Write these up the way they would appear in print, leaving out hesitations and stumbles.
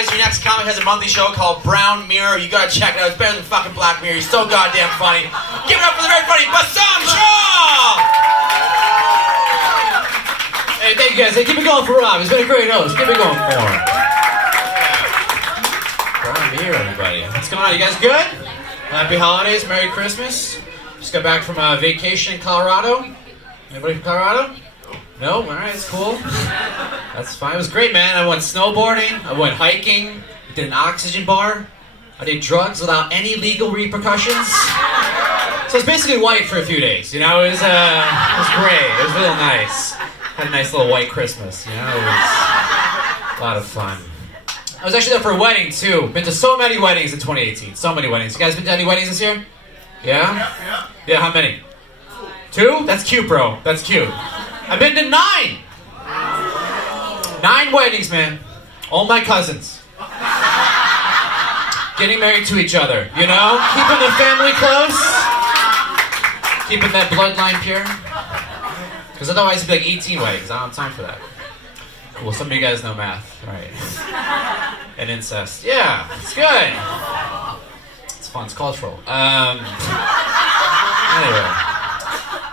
guys, your next comic has a monthly show called Brown Mirror. You gotta check it out. It's better than fucking Black Mirror. He's so goddamn funny. Give it up for the very funny Bassam Shawl! Hey, thank you guys. Hey, keep it going for Rob. He's been a great host. Keep it going for him. Brown Mirror, everybody. What's going on? You guys good? Happy holidays. Merry Christmas. Just got back from a vacation in Colorado. Anybody from Colorado? No? Alright, it's cool. That's fine. It was great, man. I went snowboarding. I went hiking. I did an oxygen bar. I did drugs without any legal repercussions. So I was basically white for a few days. You know, it was great. It was real nice. Had a nice little white Christmas. You know, it was a lot of fun. I was actually there for a wedding, too. Been to so many weddings in 2018. So many weddings. You guys been to any weddings this year? Yeah? Yeah, how many? 2? That's cute, bro. That's cute. I've been to 9! 9 weddings, man. All my cousins. Getting married to each other, you know? Keeping the family close. Keeping that bloodline pure. Because otherwise it'd be like 18 weddings. I don't have time for that. Cool, some of you guys know math. Right. And incest. Yeah, it's good. It's fun, it's cultural. Anyway.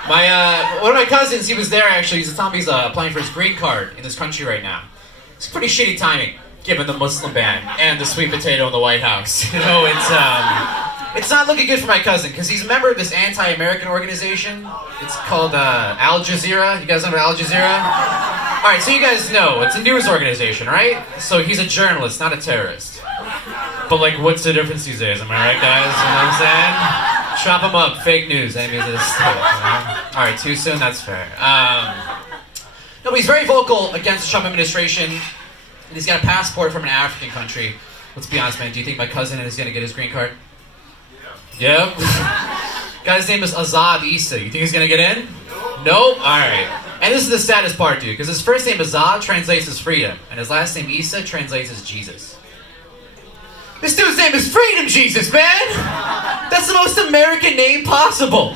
One of my cousins, he was there actually. He's telling me he's applying for his green card in this country right now. It's pretty shitty timing, given the Muslim ban and the sweet potato in the White House. You know, it's not looking good for my cousin because he's a member of this anti-American organization. It's called Al Jazeera. You guys know Al Jazeera? All right, so you guys know it's a news organization, right? So he's a journalist, not a terrorist. But like, what's the difference these days? Am I right, guys? You know what I'm saying? Chop them up, fake news, Amy, this stuff, you know? Alright, too soon, that's fair. No, but he's very vocal against the Trump administration, and he's got a passport from an African country. Let's be honest, man, do you think my cousin is gonna get his green card? Yep. Guy's name is Azad Issa. You think he's gonna get in? Nope? Alright. And this is the saddest part, dude, because his first name Azad translates as freedom, and his last name Issa translates as Jesus. This dude's name is Freedom Jesus, man! That's the most American name possible.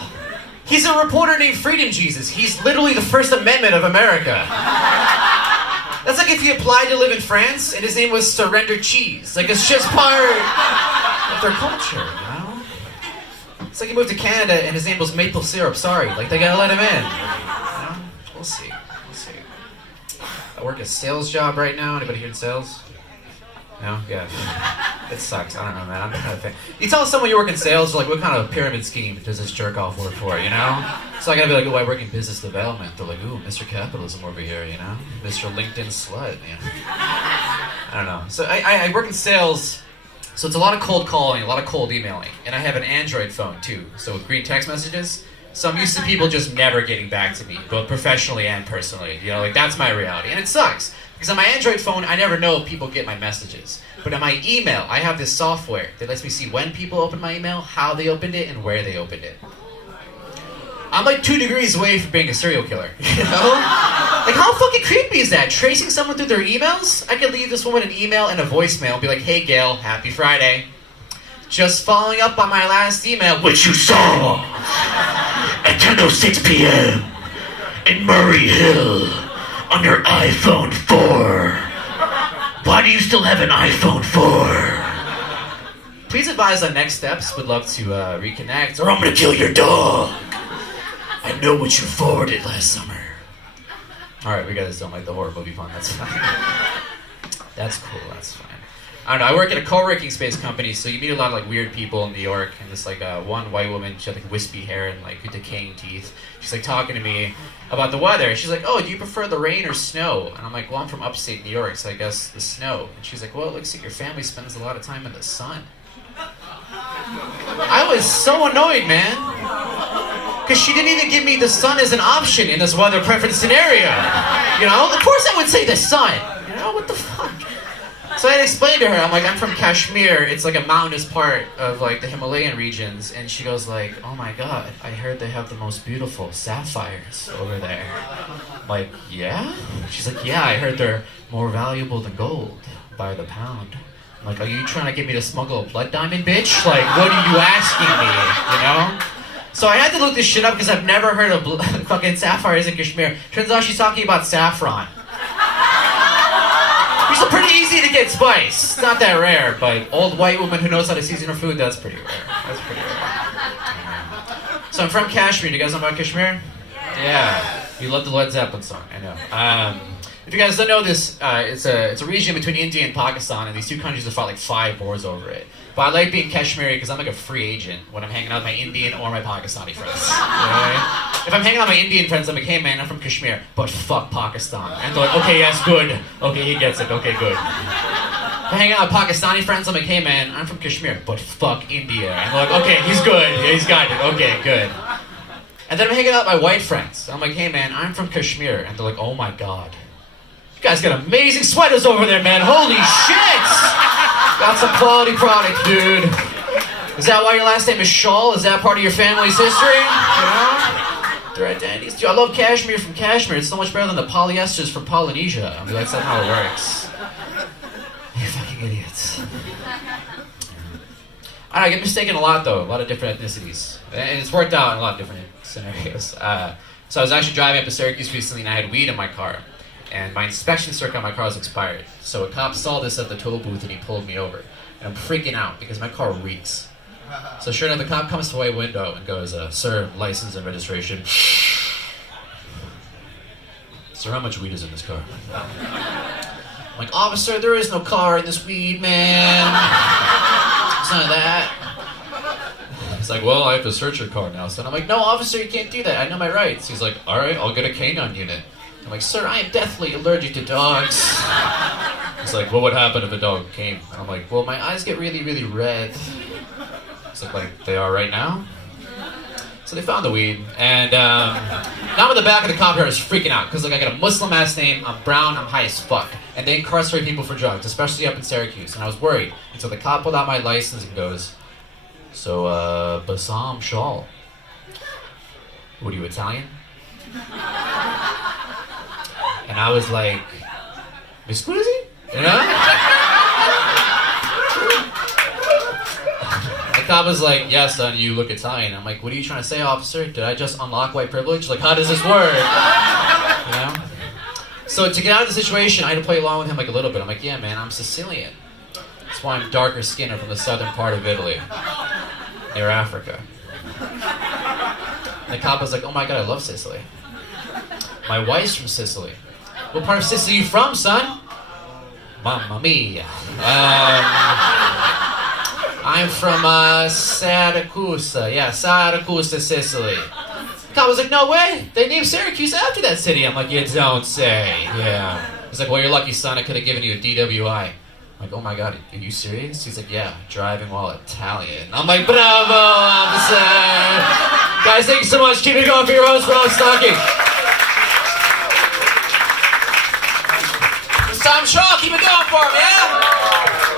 He's a reporter named Freedom Jesus. He's literally the First Amendment of America. That's like if he applied to live in France and his name was Surrender Cheese. Like, it's just part of their culture, you know? It's like he moved to Canada and his name was Maple Syrup. Sorry, like, they gotta let him in. You know? We'll see. We'll see. I work a sales job right now. Anybody here in sales? No? Yeah. It sucks. I don't know, man. I'm kind of fan. You tell someone you work in sales, like, what kind of pyramid scheme does this jerk-off work for, you know? So I gotta be like, oh, I work in business development. They're like, ooh, Mr. Capitalism over here, you know? Mr. LinkedIn slut, you know? I don't know. So I work in sales, so it's a lot of cold calling, a lot of cold emailing. And I have an Android phone, too. So with green text messages, so I'm used to people just never getting back to me, both professionally and personally. You know, like, that's my reality. And it sucks. Because on my Android phone, I never know if people get my messages. But on my email, I have this software that lets me see when people open my email, how they opened it, and where they opened it. I'm like 2 degrees away from being a serial killer, you know? Like, how fucking creepy is that? Tracing someone through their emails? I could leave this woman an email and a voicemail and be like, hey, Gail, happy Friday. Just following up on my last email, which you saw at 10:06 p.m. in Murray Hill. On your iPhone 4. Why do you still have an iPhone 4? Please advise on next steps. Would love to reconnect, or I'm gonna kill your dog. I know what you forwarded last summer. Alright, we guys don't like the horror movie fun. That's fine. That's cool, that's fine. I don't know, I work at a co-working space company, so you meet a lot of like weird people in New York, and this like one white woman, she had like wispy hair and like decaying teeth. She's like talking to me about the weather. She's like, oh, do you prefer the rain or snow? And I'm like, well, I'm from upstate New York, so I guess the snow. And she's like, well, it looks like your family spends a lot of time in the sun. I was so annoyed, man. Because she didn't even give me the sun as an option in this weather preference scenario. You know, of course I would say the sun. You know, what the fuck? So I had explained to her, I'm like, I'm from Kashmir. It's like a mountainous part of like the Himalayan regions. And she goes like, oh my God, I heard they have the most beautiful sapphires over there. I'm like, yeah? She's like, yeah, I heard they're more valuable than gold by the pound. I'm like, are you trying to get me to smuggle a blood diamond, bitch? Like, what are you asking me, you know? So I had to look this shit up because I've never heard of fucking sapphires in Kashmir. Turns out she's talking about saffron. Which is pretty easy to get spice. It's not that rare, but old white woman who knows how to season her food, that's pretty rare. That's pretty rare. So I'm from Kashmir. Do you guys know about Kashmir? Yeah. You love the Led Zeppelin song, I know. If you guys don't know this, it's a region between India and Pakistan, and these two countries have fought like 5 wars over it. But I like being Kashmiri because I'm like a free agent when I'm hanging out with my Indian or my Pakistani friends. Right? If I'm hanging out with my Indian friends, I'm like, hey man, I'm from Kashmir, but fuck Pakistan. And they're like, okay, yes, good. Okay, he gets it. Okay, good. If I'm hanging out with Pakistani friends, I'm like, hey man, I'm from Kashmir, but fuck India. And they're like, okay, he's good. Yeah, he's got it. Okay, good. And then I'm hanging out with my white friends. I'm like, hey man, I'm from Kashmir. And they're like, oh my god. You guys got amazing sweaters over there, man. Holy shit! Got some quality product, dude. Is that why your last name is Shawl? Is that part of your family's history? You know? Their identities. Dude, I love cashmere from Kashmir. It's so much better than the polyesters from Polynesia. I mean, that's not how it works. You fucking idiots. I don't know, I get mistaken a lot, though. A lot of different ethnicities. And it's worked out in a lot of different scenarios. So I was actually driving up to Syracuse recently, and I had weed in my car. And my inspection sticker on my car was expired. So a cop saw this at the toll booth and he pulled me over. And I'm freaking out because my car reeks. So sure enough, the cop comes to my window and goes, sir, license and registration. Sir, how much weed is in this car? I'm like, officer, there is no car in this weed, man. It's none of that. He's like, well, I have to search your car now. So I'm like, no, officer, you can't do that. I know my rights. He's like, all right, I'll get a canine unit. I'm like, sir, I am deathly allergic to dogs. He's like, what would happen if a dog came? I'm like, well, my eyes get really, really red. He's like they are right now? So they found the weed, and now I'm in the back of the cop car, is freaking out, because like I got a Muslim-ass name, I'm brown, I'm high as fuck, and they incarcerate people for drugs, especially up in Syracuse, and I was worried. And so the cop pulled out my license and goes, so, Bassam Shawl. What are you, Italian? And I was like, mi scusi? You know? The cop was like, yes, son, you look Italian. I'm like, what are you trying to say, officer? Did I just unlock white privilege? Like, how does this work? You know? So to get out of the situation, I had to play along with him like a little bit. I'm like, yeah, man, I'm Sicilian. That's why I'm darker skinned. I'm from the southern part of Italy, near Africa. And the cop was like, oh my god, I love Sicily. My wife's from Sicily. What part of Sicily you from, son? Mamma mia. I'm from Syracuse. Yeah, Syracuse, Sicily. Cop was like, no way. They named Syracuse after that city. I'm like, you don't say. Yeah. He's like, well, you're lucky, son. I could have given you a DWI. I'm like, oh my god, are you serious? He's like, yeah, driving while Italian. I'm like, bravo, officer. Guys, thank you so much. Keep it going for your host, Rob Stocking. Bassam Shawl, keep it going for him, yeah?